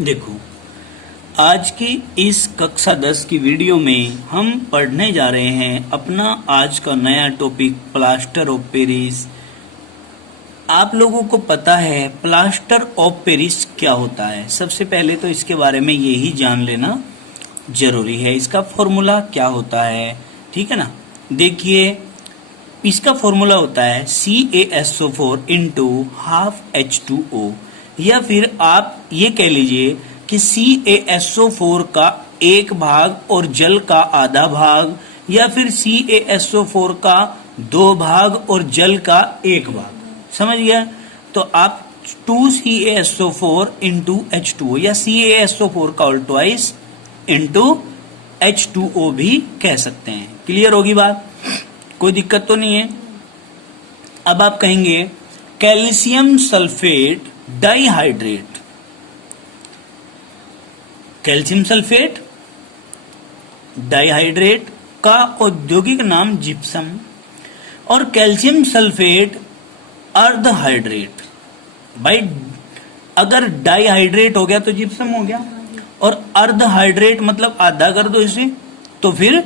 देखो, आज की इस कक्षा 10 की वीडियो में हम पढ़ने जा रहे हैं अपना आज का नया टॉपिक प्लास्टर ऑफ पेरिस। आप लोगों को पता है प्लास्टर ऑफ पेरिस क्या होता है? सबसे पहले तो इसके बारे में ये ही जान लेना जरूरी है। इसका फॉर्मूला क्या होता है, ठीक है ना? देखिए, इसका फॉर्मूला होता है CaSO4 इंटू हाफ H2O, या फिर आप ये कह लीजिए कि CaSO4 का एक भाग और जल का आधा भाग, या फिर CaSO4 का दो भाग और जल का एक भाग। समझ गया? तो आप 2CaSO4 इंटू H2O या CaSO4 का ऑल ट्वाइस इंटू H2O भी कह सकते हैं। क्लियर होगी बात? कोई दिक्कत तो नहीं है। अब आप कहेंगे calcium sulphate dihydrate. Calcium sulphate dihydrate का औद्योगिक नाम जिप्सम, और कैल्शियम सल्फेट अर्धहाइड्रेट। भाई, अगर डाइहाइड्रेट हो गया तो जिप्सम हो गया, और अर्धहाइड्रेट मतलब आधा कर दो इसे, तो फिर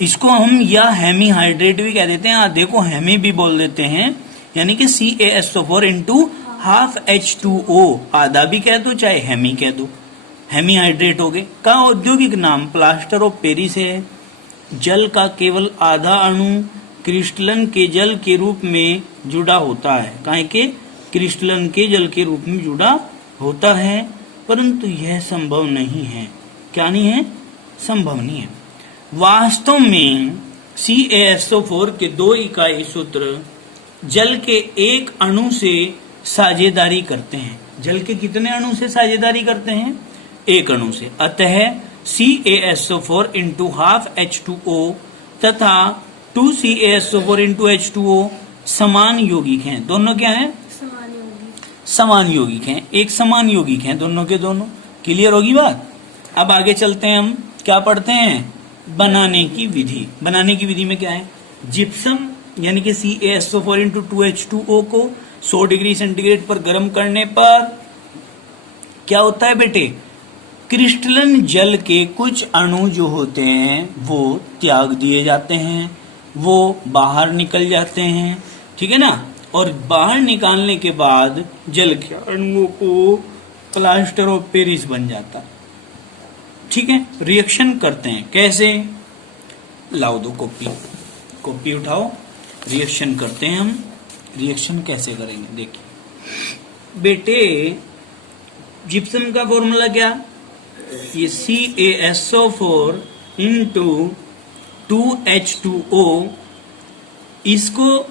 इसको हम या हेमीहाइड्रेट भी कह देते हैं, आधे को हेमी भी बोल देते हैं, यानी कि CaSO4 इंटू हाफ H2O। आधा भी कह दो चाहे हेमी कह दो, हेमीहाइड्रेट हो गए। का औद्योगिक नाम प्लास्टर ऑफ पेरिस है। जल का केवल आधा अणु क्रिस्टलन के जल के रूप में जुड़ा होता है। काहे के? क्रिस्टलन के जल के रूप में जुड़ा होता है, परंतु यह संभव नहीं है। क्या नहीं है? संभव नहीं है। वास्तव में CaSO4 के दो इकाई सूत्र जल के एक अणु से साझेदारी करते हैं। जल के कितने अणु से साझेदारी करते हैं? एक अणु से। अतः CaSO4 इंटू हाफ H2O तथा 2CaSO4 इंटू H2O समान यौगिक हैं। दोनों क्या हैं? समान यौगिक हैं। एक समान यौगिक हैं दोनों के दोनों। क्लियर होगी बात? अब आगे चलते हैं। हम क्या पढ़ते हैं? बनाने की विधि। बनाने की विधि में क्या है? जिप्सम यानी कि CaSO4 इंटू 2H2O को 100 डिग्री सेंटीग्रेड पर गर्म करने पर क्या होता है बेटे? क्रिस्टलन जल के कुछ अणु जो होते हैं वो त्याग दिए जाते हैं, वो बाहर निकल जाते हैं, ठीक है ना? और बाहर निकालने के बाद जल के अणुओं को प्लास्टर ऑफ पेरिस बन जाता। ठीक है, रिएक्शन करते हैं। कैसे? लाओ दो कॉपी उठाओ, रिएक्शन करते हैं हम। रिएक्शन कैसे करेंगे? देखिए बेटे, जिप्सम का फॉर्मूला क्या? ये CaSO4 इंटू 2H2O, इसको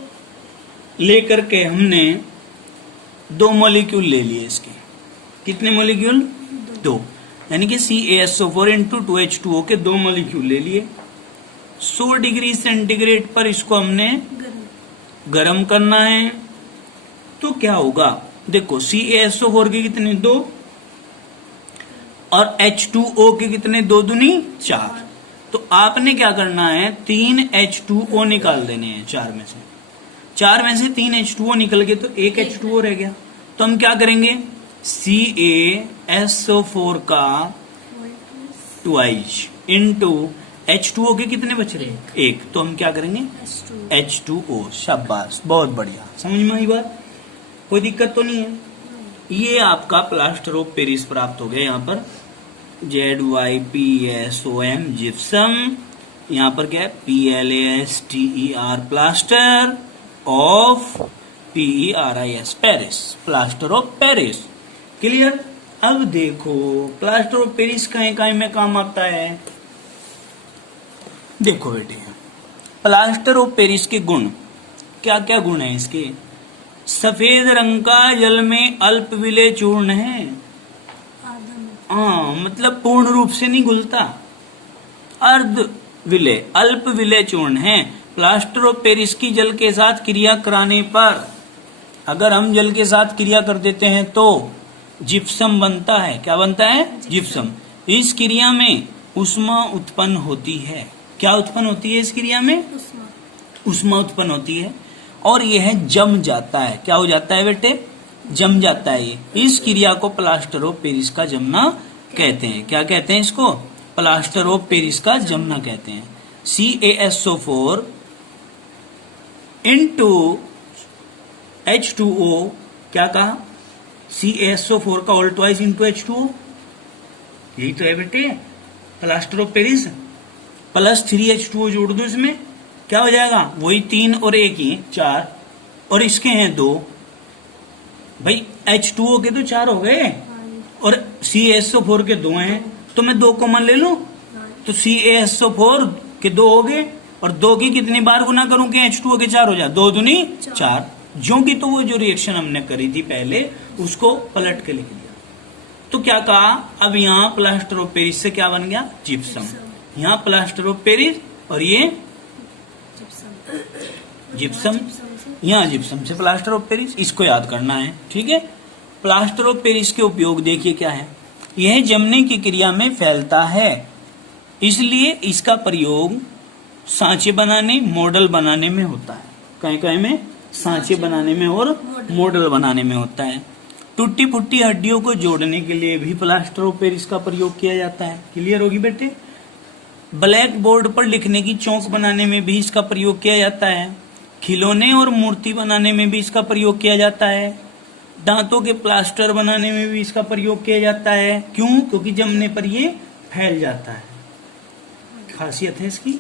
लेकर के हमने दो मॉलिक्यूल ले लिए इसके। कितने मॉलिक्यूल? दो। यानी कि CaSO4 इंटू 2H2O के दो मॉलिक्यूल ले लिए। 100 डिग्री सेंटीग्रेड पर इसको हमने गरम करना है। तो क्या होगा? देखो, CaSO4 के कितने? दो, और H2O के कितने? दो दूनी चार। तो आपने क्या करना है? 3 H2O निकाल देने हैं चार में से। चार में से 3 H2O निकल गए तो एक H2O रह गया। तो हम क्या करेंगे? CaSO4 का ट्वाइस इंटू H2O के कितने बच रहे? एक। तो हम क्या करेंगे? H2O। शाबाश, बहुत बढ़िया। समझ में आई बात? कोई दिक्कत तो नहीं है? ये आपका प्लास्टर ऑफ पेरिस प्राप्त हो गया। यहाँ पर ZYPSOM जिप्सम, यहाँ पर क्या है? PLASTER plaster of PERIS Paris, plaster of Paris. Clear? अब देखो प्लास्टर ऑफ पेरिस कहीं में काम आता है। देखो बेटे, प्लास्टर ऑफ पेरिस के गुण क्या क्या गुण है इसके? सफेद रंग का जल में अल्प विलेय चूर्ण है। हाँ, मतलब पूर्ण रूप से नहीं घुलता, अर्ध विलेय, अल्प विलेय चूर्ण है। प्लास्टर ऑफ पेरिस की जल के साथ क्रिया कराने पर, अगर हम जल के साथ क्रिया कर देते हैं तो जिप्सम बनता है। क्या बनता है? जिप्सम। इस क्रिया में ऊष्मा उत्पन्न होती है। क्या उत्पन्न होती है इस क्रिया में? ऊष्मा उत्पन्न होती है, और यह जम जाता है। क्या हो जाता है बेटे? जम जाता है। ये इस क्रिया को प्लास्टर ऑफ पेरिस का जमना कहते हैं। क्या कहते हैं इसको? प्लास्टर ऑफ पेरिस का जमना कहते हैं। CaSO4 इंटू H2O, क्या कहा? CaSO4 का ऑल ट्वाइस इंटू H2O, यही तो है बेटे plaster of Paris. Plus 3H2O जोड़ दो इसमें, क्या हो जाएगा? वही 3 और 1 ही 4, और इसके हैं 2। भाई H2O के तो 4 हो गए और CaSO4 के 2 हैं, तो मैं 2 कॉमन ले लूं तो CaSO4 के 2 हो गए, और 2 की कितनी बार गुना करूं कि H2O के 4 हो जाए? 2 दूनी 4। जो कि तो वो जो रिएक्शन हमने करी थी पहले उसको पलट के लिख दिया। तो क्या कहा? अब यहाँ प्लास्टर ऑफ पेरिस से क्या बन गया? जिप्सम। यहाँ प्लास्टर ऑफ पेरिस और ये जिप्सम, यहाँ जिप्सम से प्लास्टर ऑफ पेरिस, इसको याद करना है। ठीक है। प्लास्टर ऑफ पेरिस के उपयोग देखिए क्या है। यह जमने की क्रिया में फैलता है, इसलिए इसका प्रयोग सांचे बनाने, मॉडल बनाने में होता है। कहीं कहीं में सांचे बनाने में और मॉडल बनाने में होता है। टूटी फूटी हड्डियों को जोड़ने के लिए भी प्लास्टर ऑफ पेरिस का प्रयोग किया जाता है। क्लियर होगी बेटे? ब्लैक बोर्ड पर लिखने की चौक बनाने में भी इसका प्रयोग किया जाता है। खिलौने और मूर्ति बनाने में भी इसका प्रयोग किया जाता है। दांतों के प्लास्टर बनाने में भी इसका प्रयोग किया जाता है। क्यों? क्योंकि जमने पर ये फैल जाता है। खासियत है इसकी।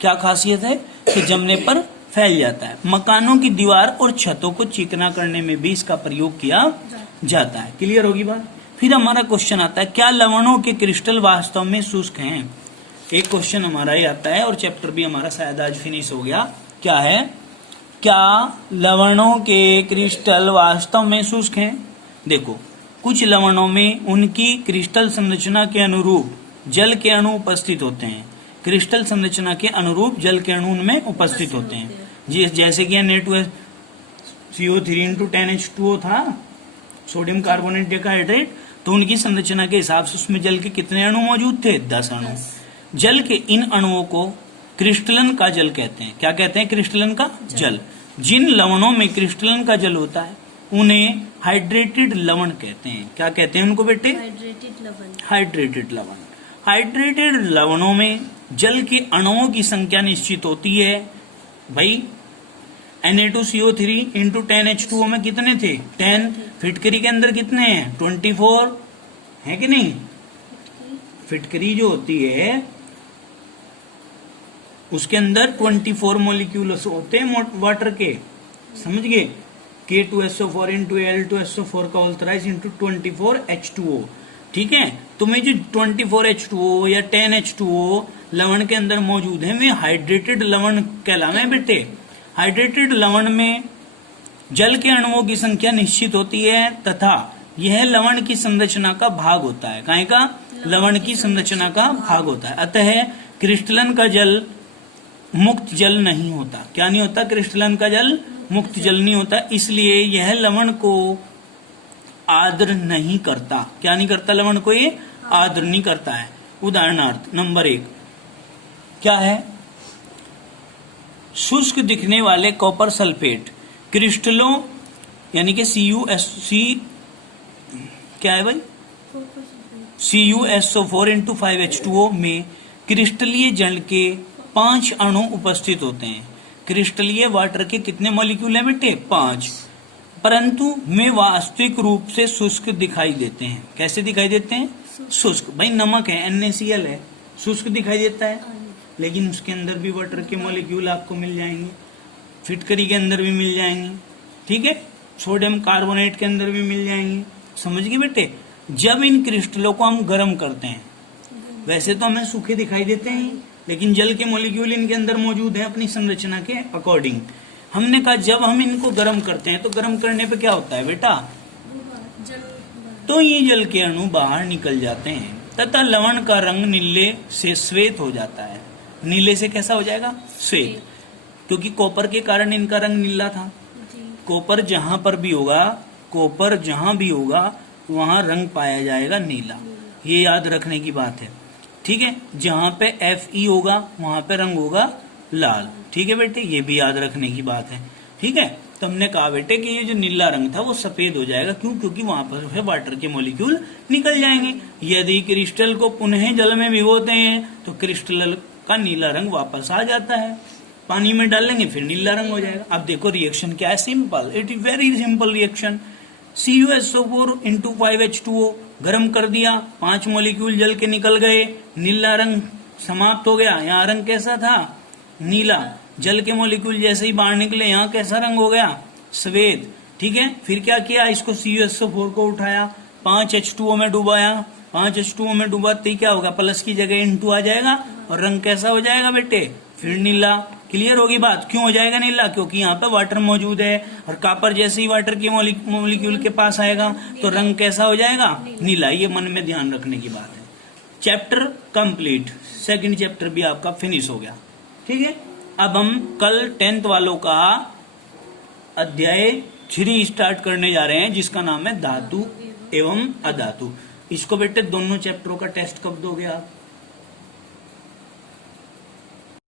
क्या खासियत है? कि जमने पर फैल जाता है। मकानों की दीवार और छतों को चिकना करने में भी इसका प्रयोग किया जाता है। क्लियर होगी बात? फिर हमारा क्वेश्चन आता है, क्या लवणों के क्रिस्टल वास्तव में शुष्क हैं? एक क्वेश्चन हमारा ही आता है और चैप्टर भी हमारा शायद आज फिनिश हो गया। क्या है? क्या लवणों के क्रिस्टल वास्तव में शुष्क हैं? देखो, कुछ लवणों में उनकी क्रिस्टल संरचना के अनुरूप जल के अणु उपस्थित होते हैं। क्रिस्टल संरचना के अनुरूप जल के अणु उनमें उपस्थित होते हैं। जैसे कि Na2CO3 इंटू 10H2O था, सोडियम कार्बोनेट डेकाहाइड्रेट, तो उनकी संरचना के हिसाब से उसमें जल के कितने अणु मौजूद थे? 10 अणु। जल के इन अणुओं को क्रिस्टलन का जल कहते हैं। क्या कहते हैं? क्रिस्टलन का जल। जिन लवणों में क्रिस्टलन का जल होता है उन्हें हाइड्रेटेड लवण कहते हैं। क्या कहते हैं उनको बेटे? हाइड्रेटेड लवण। हाइड्रेटेड लवण। हाइड्रेटेड लवणों में जल के अणुओं की संख्या निश्चित होती है। भाई Na2CO3 इंटू 10H2O में कितने थे? 10। फिटकरी के अंदर कितने हैं? 24 है कि नहीं? फिटकरी जो होती है उसके अंदर 24 मॉलिक्यूल्स होते हैं वाटर के, समझ गए? K2SO4 इंटू Al2SO4 का ऑल्थराइज इंटू 24H2O। ठीक है। तो मैं जो 24H2O या 10H2O लवण के अंदर मौजूद है वे हाइड्रेटेड लवण कहलावे बेटे। हाइड्रेटेड लवण में जल के अणुओं की संख्या निश्चित होती है तथा यह लवण की संरचना का भाग होता है। काहे का? लवण की संरचना का भाग होता है। अतः क्रिस्टलन का जल मुक्त जल नहीं होता। क्या नहीं होता? क्रिस्टलन का जल मुक्त जल नहीं होता, इसलिए यह लवण को आर्द्र नहीं करता। क्या नहीं करता? लवण को ये आर्द्र नहीं करता है। उदाहरणार्थ नंबर 1 क्या है? शुष्क दिखने वाले कॉपर सल्फेट क्रिस्टलों यानी कि CuSC क्या है भाई? CuSO4 इंटू 5H2O में क्रिस्टलीय जल के 5 अणु उपस्थित होते हैं। क्रिस्टलीय वाटर के कितने मॉलिक्यूल हैं बेटे? 5। परंतु वे वास्तविक रूप से शुष्क दिखाई देते हैं। कैसे दिखाई देते हैं? शुष्क। भाई नमक है, NaCl है, शुष्क दिखाई देता है, लेकिन उसके अंदर भी वाटर के मॉलिक्यूल आपको मिल जाएंगे। फिटकरी के अंदर भी मिल जाएंगे। ठीक है। सोडियम कार्बोनेट के अंदर भी मिल जाएंगे। समझ गए बेटे? जब इन क्रिस्टलों को हम गर्म करते हैं, वैसे तो हमें सूखे दिखाई देते हैं, लेकिन जल के मॉलिक्यूल इनके अंदर मौजूद है अपनी संरचना के अकॉर्डिंग। हमने कहा जब हम इनको गर्म करते हैं तो गर्म करने पे क्या होता है बेटा? तो ये जल के अणु बाहर निकल जाते हैं तथा लवण का रंग नीले से श्वेत हो जाता है। नीले से कैसा हो जाएगा? श्वेत। क्योंकि कॉपर के कारण इनका रंग नीला था। कॉपर जहां पर भी होगा, कॉपर जहां भी होगा वहां रंग पाया जाएगा नीला। ये याद रखने की बात है। ठीक है। जहां पे Fe होगा वहां पे रंग होगा लाल। ठीक है बेटे? ये भी याद रखने की बात है। ठीक है। तो हमने कहा बेटे कि ये जो नीला रंग था वो सफेद हो जाएगा। क्यों? क्योंकि वहां पर वाटर के मॉलिक्यूल निकल जाएंगे। यदि क्रिस्टल को पुनः जल में भिगोते हैं तो क्रिस्टल का नीला रंग वापस आ जाता है। पानी में डालेंगे फिर नीला रंग हो जाएगा। अब देखो रिएक्शन क्या है, simple, it is very simple reaction. CuSO4 × 5H2O गर्म कर दिया, 5 मॉलिक्यूल जल के निकल गए, नीला रंग समाप्त हो गया। यहाँ रंग कैसा था? नीला। जल के मॉलिक्यूल जैसे ही बाहर निकले यहाँ कैसा रंग हो गया? सफेद। ठीक है, फिर क्या किया, इसको CuSO4 को उठाया, 5H2O में डुबाया, 5H2O में डुबाते ही क्या होगा, प्लस की जगह N2 आ जाएगा और रंग कैसा हो जाएगा बेटे? फिर नीला। क्लियर होगी बात? क्यों हो जाएगा नीला? क्योंकि यहाँ पे वाटर मौजूद है और कॉपर जैसे ही वाटर के मॉलिक्यूल के पास आएगा तो रंग कैसा हो जाएगा? नीला। ये मन में ध्यान रखने की बात है। चैप्टर कंप्लीट, सेकंड चैप्टर भी आपका फिनिश हो गया। ठीक है, अब हम कल 10th वालों का अध्याय 3 स्टार्ट करने जा रहे हैं, जिसका नाम है धातु एवं अधातु। इसको बेटे दोनों चैप्टरों का टेस्ट कब दोगे आप?